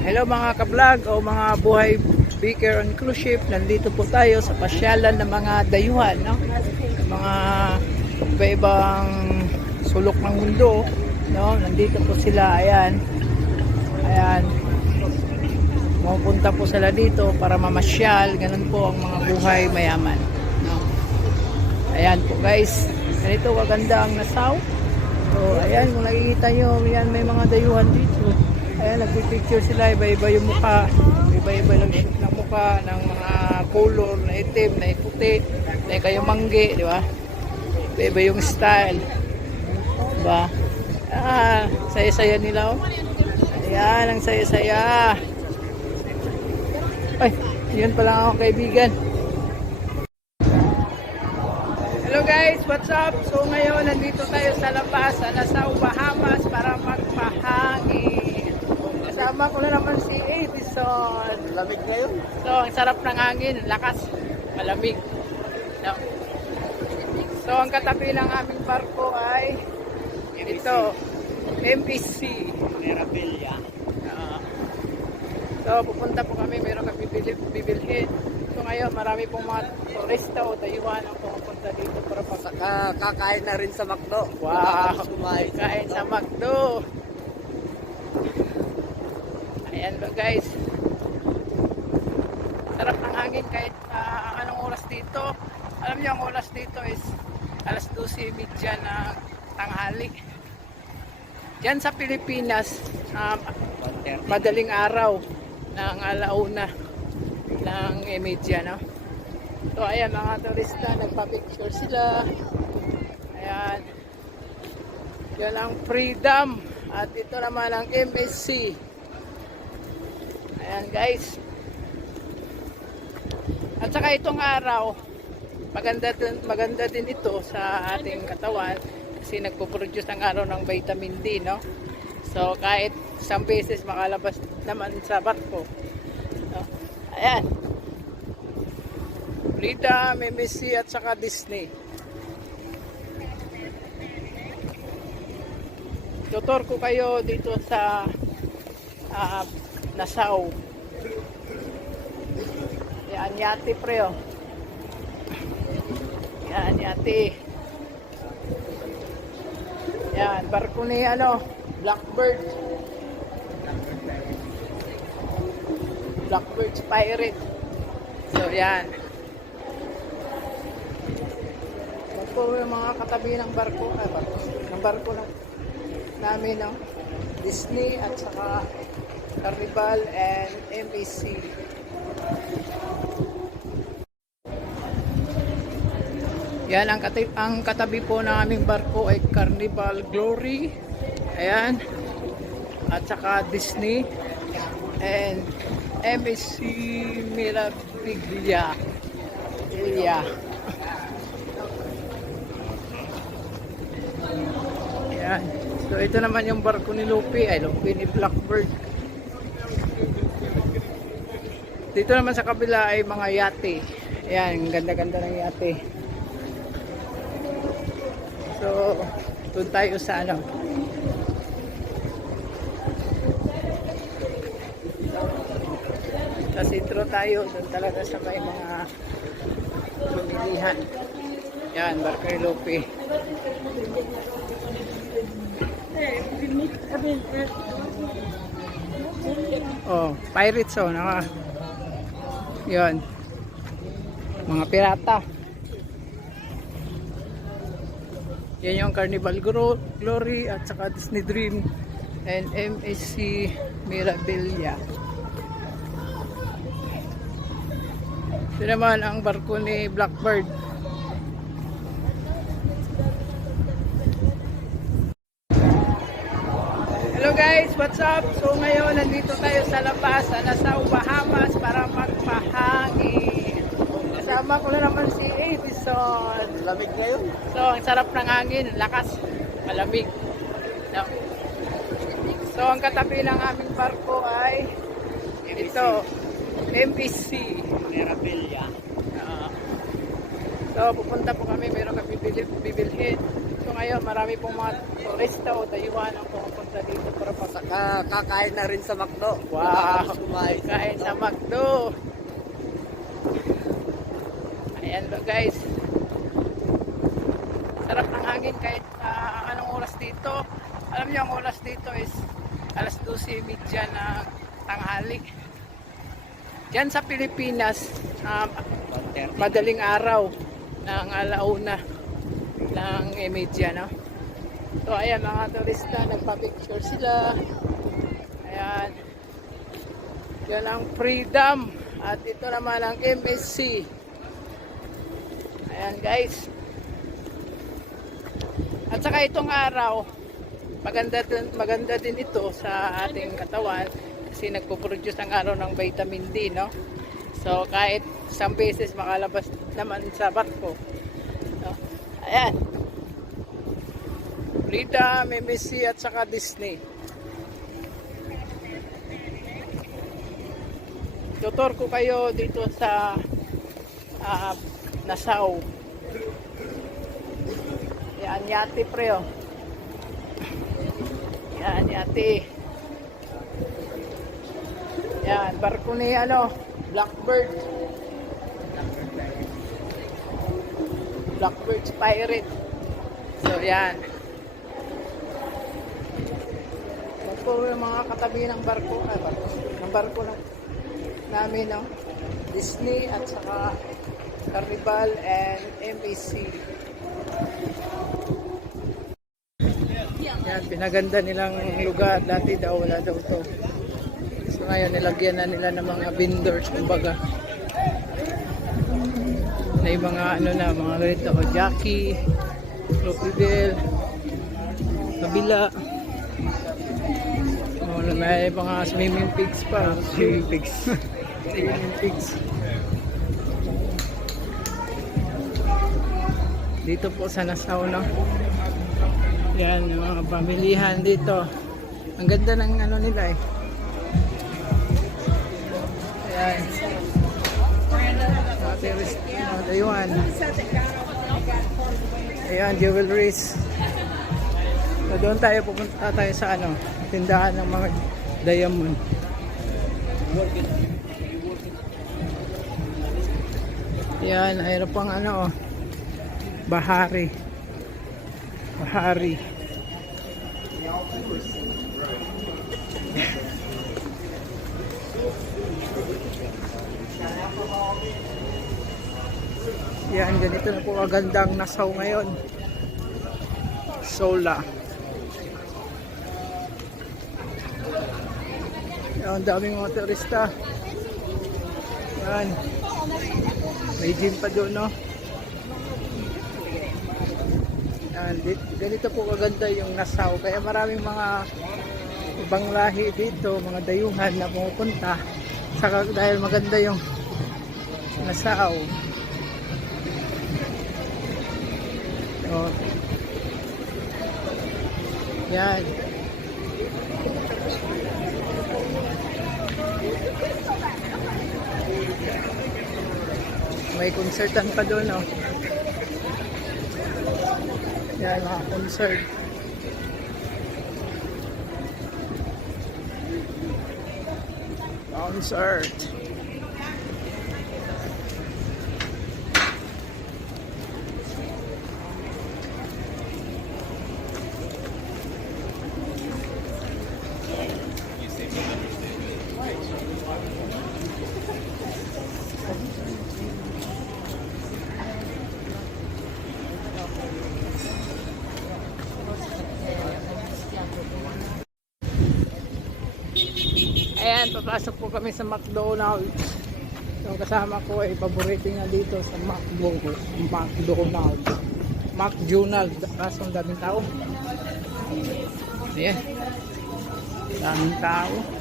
Hello mga ka-vlog o mga buhay beaker on cruise ship. Nandito po tayo sa pasyalan ng mga dayuhan, no? Mga iba-ibang sulok ng mundo, no? Nandito po sila, ayan. Ayan. Pupunta po sila dito para mamasyal. Ganun po ang mga buhay mayaman, no? Ayan po guys. Ganito kaganda ang Nassau. So, ayan, kung nakikita nyo, ayan, may mga dayuhan dito. Ayan, nagpipicture sila, iba-iba yung mukha. Iba-iba yung shape ng mukha, ng mga color, na itim, na puti, na kayumanggi, di ba? Iba-iba yung style. Diba? Ah, saya-saya nila, oh. Ayan, ang saya-saya. Ay, yun pala akong kaibigan. Hello guys, what's up? So ngayon, nandito tayo sa labas, sa Nassau, Bahamas para magpahangin. Kasama ko na naman si Edison. Lamig ngayon. So, ang sarap ng hangin, lakas, malamig. No? So, ang katabi ng aming barko ay ito, MSC Mirabilia. So, pupunta po kami, meron kami bibilhin. So, ngayon, marami pong mga turista o dayuhan ang pupunta dito para Kakain na rin sa McDo. wow, Kumain kain sa McDo. Ayan ba guys, sarap ng hangin kahit anong oras dito. Alam niyo ang oras dito is alas 12:30 na tanghali. Diyan sa Pilipinas, madaling araw ng alauna ng media, no? So ayan, mga turista nagpa-picture sila. Ayan, yan ang Freedom at ito naman ang MSC. Ayan guys, at saka itong araw maganda din ito sa ating katawan kasi nagpo-produce ang araw ng vitamin D, no? So kahit isang beses makalabas naman sa barko, no? Ayan, Freedom, MSC at saka Disney. Tutor ko kayo dito sa Nassau. Yan, yate pre, oh. Yan, yate. Yan, barko ni Blackbird. Blackbird's Pirate. So, yan. Yan po yung mga katabi ng barko. Ng barko namin, no? Disney at saka Carnival and MSC. Yan, ang katabi po ng aming barko ay Carnival Glory. Ayan. At saka Disney and MSC Mirabilia. Ayan. So ito naman yung barko ni Luffy, Luffy ni Blackbird. Dito naman sa kabila ay mga yate. Ayan, ganda-ganda ng yate. So, doon tayo sa sa sentro tayo, doon talaga sa may mga pamilihan. Yan, barko ni Luffy. Oh, pirates, oh, yun, mga pirata. Yan yung Carnival Glory at saka Disney Dream and MSC Mirabilia. Ito naman ang barko ni Blackbird. Hello guys, what's up? So ngayon, nandito tayo sa labas, sa Nassau, Bahamas para magpahangin. Kasama ko na naman si Edison. Lamig ngayon. So, ang sarap ng hangin, lakas, malamig. No? So, ang katabi ng aming barko ay ito, MSC Mirabilia. So, pupunta po kami, meron kami bibilhin. So ngayon, marami pong mga turista o dayuhan ang pumupunta dito para Kakain na rin sa McDo. Wow! Kumain Kain sa McDo! Ayan ba guys? Sarap ng hangin kahit anong oras dito. Alam niyo ang oras dito is alas 12:30 na tanghali. Diyan sa Pilipinas, madaling araw ng alauna ng media, no? So ayan mga turista, nagpa-picture sila. Ayan. Yan ang Freedom at ito naman ang MSC. Ayan guys. At saka itong araw, maganda din ito sa ating katawan kasi nagpo-produce ang araw ng vitamin D, no? So kahit isang beses makalabas naman sa barko. No? Ayan. Freedom, MSC at saka Disney. Tutor ko kayo dito sa Nassau. Yan, yate pre, oh. Yan, yate. Yan, barko ni Blackbird. Blackbird's Pirate. So, yan. Ito yung mga katabi ng barko. Ng barko namin, no? Disney at saka Carnival and MSC. Yan, pinaganda nilang lugar. Dati daw, wala daw to. So ngayon, nilagyan na nila ng mga vendors, kumbaga. Na yung mga mga ganito, Jackie, Clopidel, kabila. May mga swimming pigs pa. Swimming pigs. Swimming pigs. Dito po sa Nassau, no? Yan, yung mga pamilihan dito. Ang ganda ng nila eh. Ayan. Dayuhan. Ayan, jewelries. So, doon pupunta tayo sa tindahan ng mga diamond. Yan, ayun pang Bahari. Bahari. Yan, ganito na po kagandang Nassau ngayon. Sola. Yan, ang daming mga turista. Yan. May gym pa doon, no? Yan, ganito po kaganda yung Nassau. Kaya maraming mga ibang lahi dito, mga dayuhan na pumupunta. Saka dahil maganda yung Nassau. So, yan. May concertan pa doon, no? Yan, mga concert. Concert. Ayan, papasok po kami sa McDonald's. Yung kasama ko ay paborito nga dito sa McDonald's. McDonald's. Kaso ang daming tao. Ayan. Daming tao.